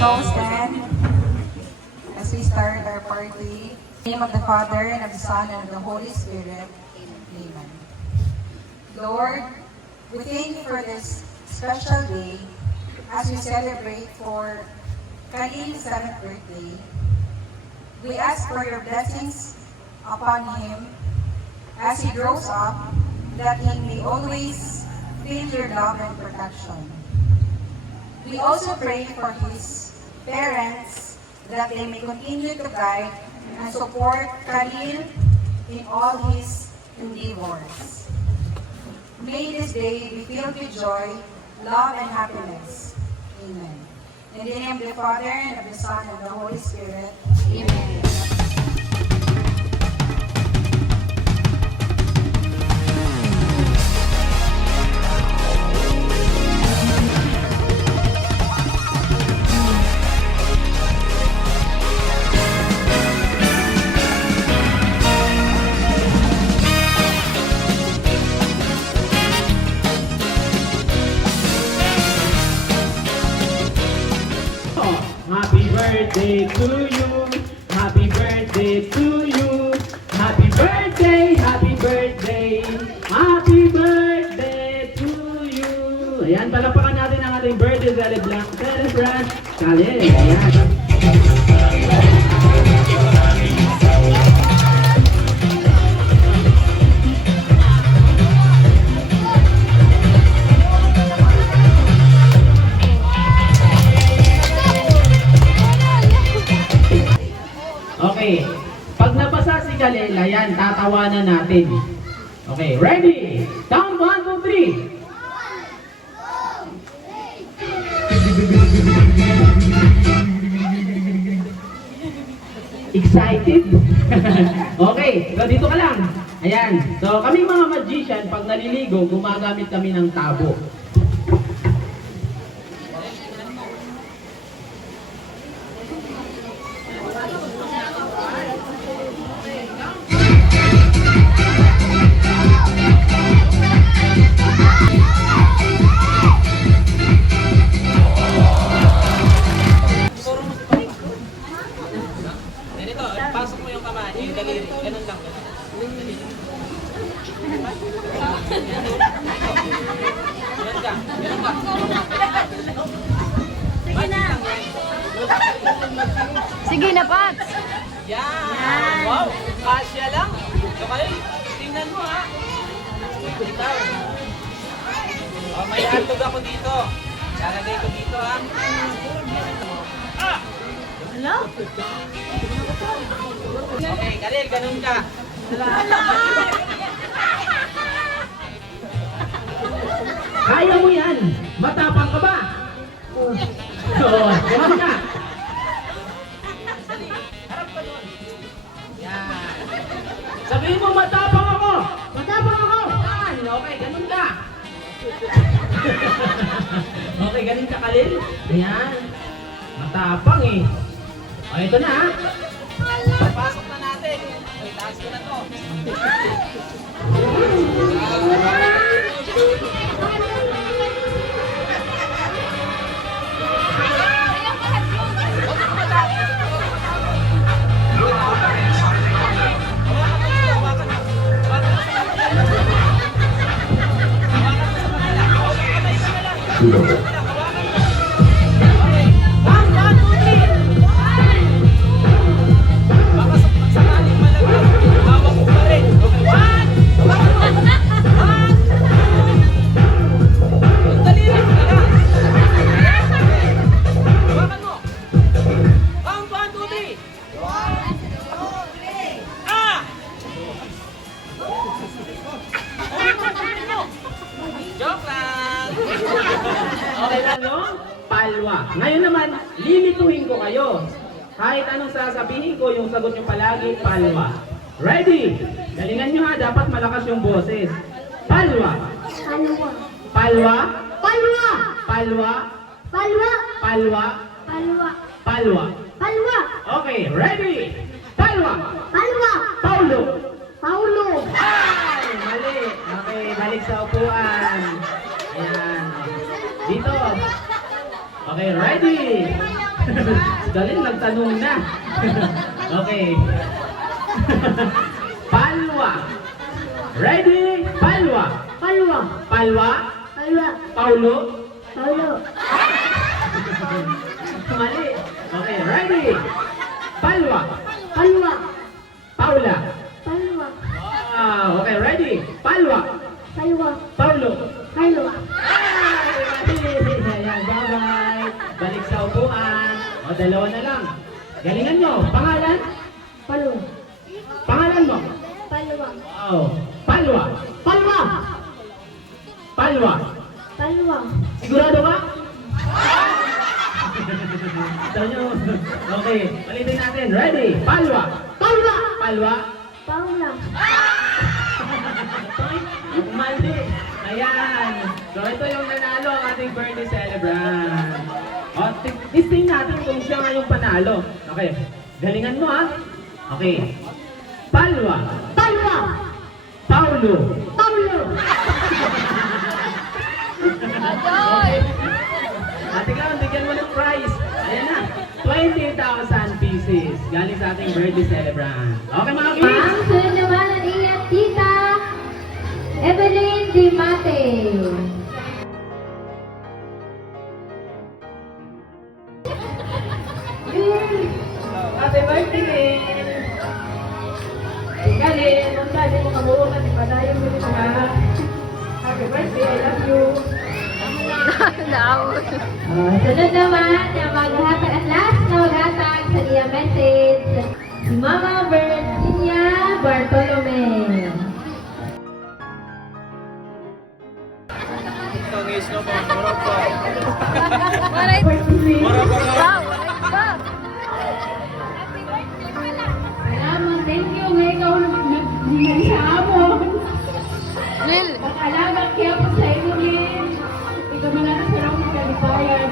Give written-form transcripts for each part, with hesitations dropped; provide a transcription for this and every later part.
all stand as we start our party. In the name of the Father, and of the Son, and of the Holy Spirit. Amen. Lord, we thank you for this special day as we celebrate for Khalil's 7th birthday. We ask for your blessings upon him as he grows up, that he may always feel your love and protection. We also pray for his parents that they may continue to guide and support Khalil in all his endeavors. May this day be filled with joy, love, and happiness. Amen. In the name of the Father, and of the Son, and of the Holy Spirit. Amen. Happy birthday to you. Happy birthday to you. Happy birthday, happy birthday. Happy birthday to you. Ayan, palapakan natin ang ating birthday celebrant. Khalil, ayan. Okay, pag napasa si Khalil, ayan, tatawanan natin. Okay, ready? Count 1, 2, 3. Excited? Okay, so dito ka lang. Ayan, so kaming mga magician, pag naliligo, gumagamit kami ng tabo. Pasok mo yung kamay, yung daliri. Ganun lang. Ganun ka. Ganun ka. Sige na. Sige na, Pats. Yan. Wow. Kasya lang. So kayo, tingnan mo ha. Ikaw. Oh, may hotdog ako dito. Lalagay ko dito ha. Ah! Hello? Okay, Khalil, ganun ka. Kaya mo yan! Matapang ka ba? Oo, ganun ka! Harap ka doon. Yan. Sabihin mo, matapang ako! Matapang ako! Yan! Okay, ganun ka! Okay, ganun ka, Khalil? Ayan. Matapang eh. O, ito na ha. Pasok na natin. Okay, taas ko na to. Joke lang! Okay, ano? Palwa. Ngayon naman, limituhin ko kayo. Kahit anong sasabihin ko, yung sagot nyo palagi, palwa. Ready? Galingan nyo ha, dapat malakas yung boses. Palwa. Palwa. Palwa. Palwa. Palwa. Palwa. Palwa. Palwa. Palwa. Palwa. Okay, ready? Palwa. Palwa. Paulo. Paulo. Ay, mali. Okay, balik sa upuan. Ayan. Dito. Okay, ready? Galing, nagtanong na. Okay. Palwa. Ready? Palwa. Palwa. Palwa. Palwa. Paulo. Paulo. Mali. Okay, ready? Palwa. Palwa. Paula. Palwa. Okay, ready? Palwa. Palwa. Paulo. Paulo. Ayan, bye-bye. Balik sa upuan. O, dalawa na lang. Galingan nyo. Pangalan? Palwa. Pangalan mo? Palwa. Wow. Palwa. Palwa. Palwa. Palwa. Sigurado ka? Gusto nyo? Okay, palitin natin. Ready? Palwa. Palwa. Palwa. Paula. Mali. Ayan. So, ito yung nanalo ang ating birthday celebrant. O, testing natin kung siya nga yung panalo. Okay. Galingan mo, ha? Okay. Palwa. Palwa. Paulo. Paulo. Okay. Ate Clown, bigyan mo ng prize. Ayan na. 20,000 pieces. Galing sa ating birthday celebrant. Okay, mga kids? Ang sunod naman ang iyong tita, Evelyn Di Mate. Happy birthday! Galing, kung dali mo kabuo ka, di pa tayo mo rin ka. Happy birthday, I love you. Sunod naman na maghatag at last na maghatag sa iyong message, si Mama Virginia Bartolome. Tangis na ba? Marap pa. Happy birthday! Salamat, thank you. Ngayon ikaw nagdinay sa amon. Lil! Pag-alaga kaya po sa imo, Lil. Ikaw man natin sa lang kalibayan.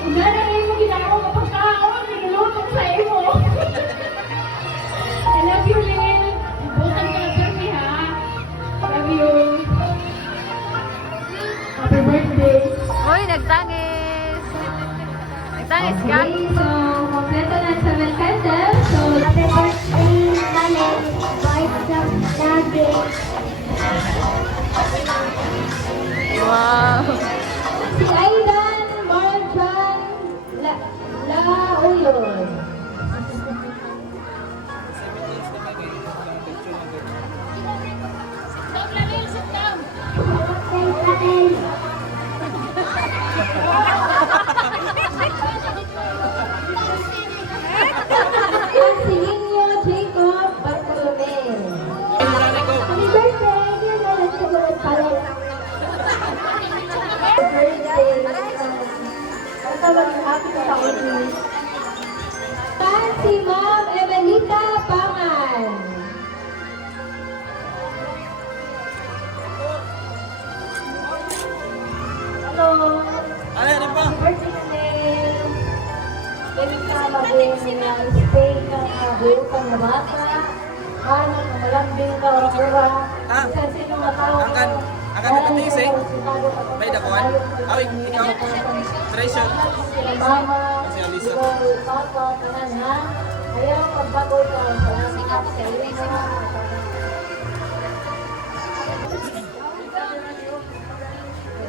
Kung gano'n na imo ginagawa mapagkaon, nilulutong sa imo. I love you, Lil. Bukan ka na permi, ha? Love you. Happy birthday. Uy, nagtangis! Nagtangis ka? Okay, so, kompleto na sa Melcandem. So, happy birthday, Lil. Bye sa lagi. Wow! Si Aidan Marjan Lauyon. Angelino Jacob Bartolome. Happy birthday, dear Lord, sa Lord Palet. Happy birthday. Ang tawag happy sa taon ni. Si Ma'am Evelita Pangan. Hello. Ano pa? Happy birthday. Kami ka maging stay ka buo ka na bata. Ano, malambing ka o kura. Ah, Isa sino matao ka. akan nagkatiis eh. May dakuan? Ay, ikaw. Treasure. Sila mama, Si Alisa. ikaw, papa, tanan ha. Ayaw, pagbago ka. Salamat sa iyo na.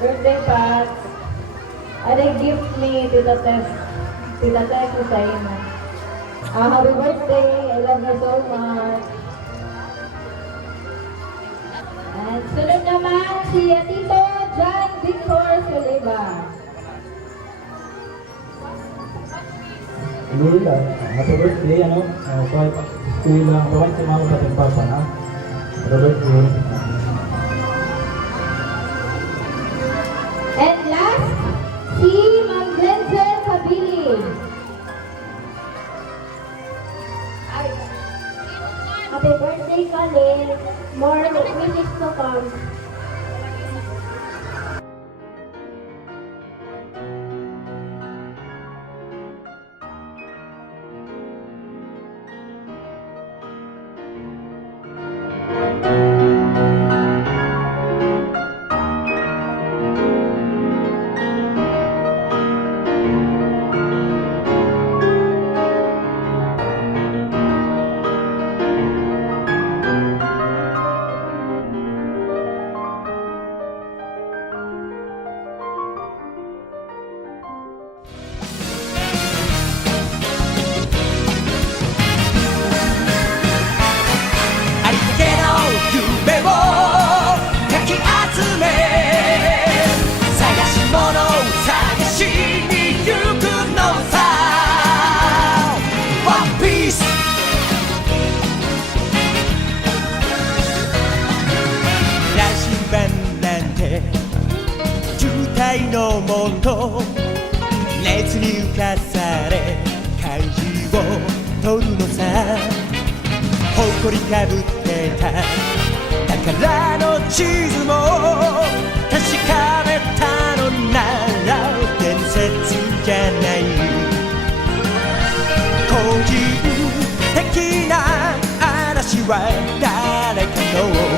Birthday, Pat. Ano gift ni Tita Tess? Tita Tess ko sa iyo na. Happy birthday. I love you so much. At sunod naman si Tito John Victor Soliva. Lul, happy birthday, ano? Kahit school lang, kahit si mama pati papa, ha? Happy birthday. And last, si Ma'am Blenzer Kabili. Happy birthday, Kalin. More wishes to come. かぶってた宝の地図も確かめたのなら伝説じゃない個人的な嵐は誰かの